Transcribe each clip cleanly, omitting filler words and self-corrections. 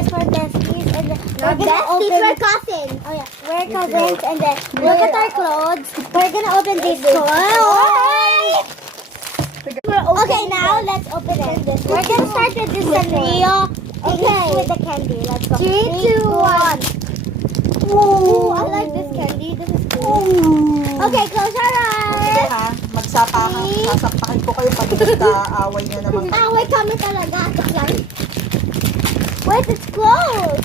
guys, we're besties, and then we're gonna Besties, open. we're cousins. Oh yeah, we're cousins, and then look at our clothes. We're gonna open these clothes. Okay, now let's open it. We're gonna start with this Sanrio. Okay, with the candy. Let's go. 3, 2, 1. Ooh, I like this candy. This is cool. Okay, close our Sige eyes. ha, sasapakin ko kayo pag nagka-away na naman. Away kami talaga. Wait, it's closed.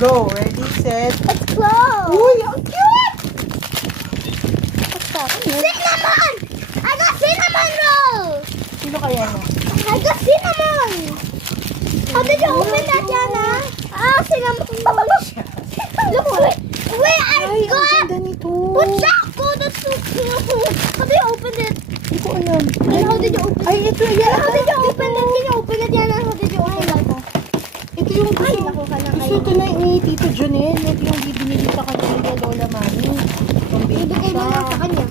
Go, ready, set. It's closed. Uy, ang cute! What's that? Cinnamon! I got cinnamon rolls! Sino kaya no? I got cinnamon! How did you open that, Yana? Ah, cinnamon rolls. Look, wait, I Ay, ang got... ganda nito. What's that? Oh, that's so cute. How did you open it? Hindi ko alam. And how did you open it? Ay, ito yan. How did you open it? Can you open it, Yana? How did you open it? Ito yung Ay, gusto. naku ka na Gusto ito na ni Tito Jonel. Ito yung bibili sa kanila Lola Mami. Yung baby Ibigay mo na sa siya. kanya.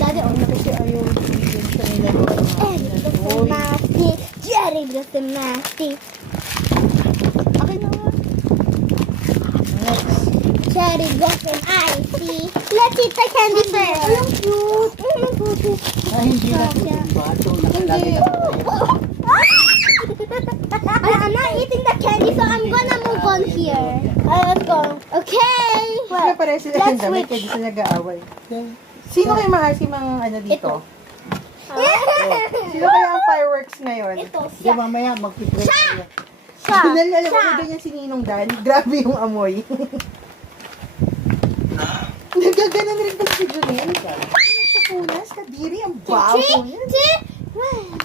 Daddy, oh, Kasi ayaw bibigyan siya nila Lola Mami. Eric Blossom Nasty. Jerry Blossom Nasty. Akin na nga. Next. Cherry Blossom Icy. Let's eat the candy first. Ay, ang cute. Oh my goodness. Ay, hindi na ito yung bato. Nakalagay na I'm not eating the candy, so I'm gonna move on here. Let's go. Okay. Sila pare sila let's yung damit, switch. kaya di sila nag-aaway. Sino kayo maasim ang ano dito? Sino kaya ang fireworks ngayon? Ito, Hindi, siya. mamaya magpipray tayo. Siya. Alam mo Siya. ba ganyan si Ninong Dan? Grabe yung amoy. Nagaganon rin pala si Junel. Nagpupunas, kadiri, ang baho yan.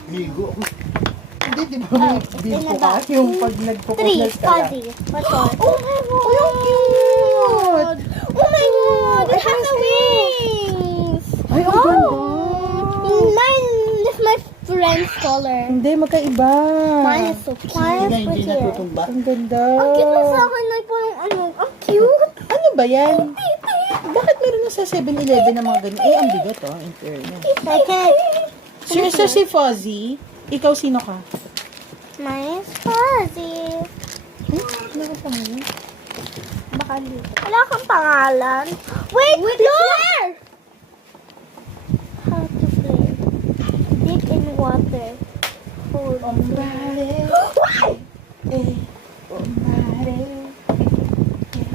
Ligo. Hindi, di ba may bilko ka? Yung pag nagpupunas ka lang. Fuzzy. What's on? Oh my God! Oh, ang cute! Oh my god! It has the wings! Ay, ang ganda! Mine is my friend's color. Hindi, magkaiba. Mine is so cute. Hindi na, hindi natutumba. Ang ganda. Ang cute mo sa akin, like parang ano, ang cute. Ano ba yan? Bakit meron na sa 7-Eleven na mga ganyan? Eh, ang bigat oh, in fairness. Okay. So si Fuzzy, ikaw sino ka? Mine is fuzzy. Ano ka pangalan? Baka dito. Wala kang pangalan. Wait, look! How to play. Dig in water. Hold on.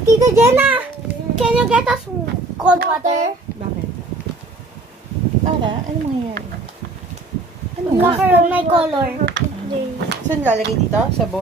Tita Jenna, can you get us cold water? Bakit? Para, ano mangyayari? Ano Look nga? around my color. Saan lalagay dito? Sa bowl?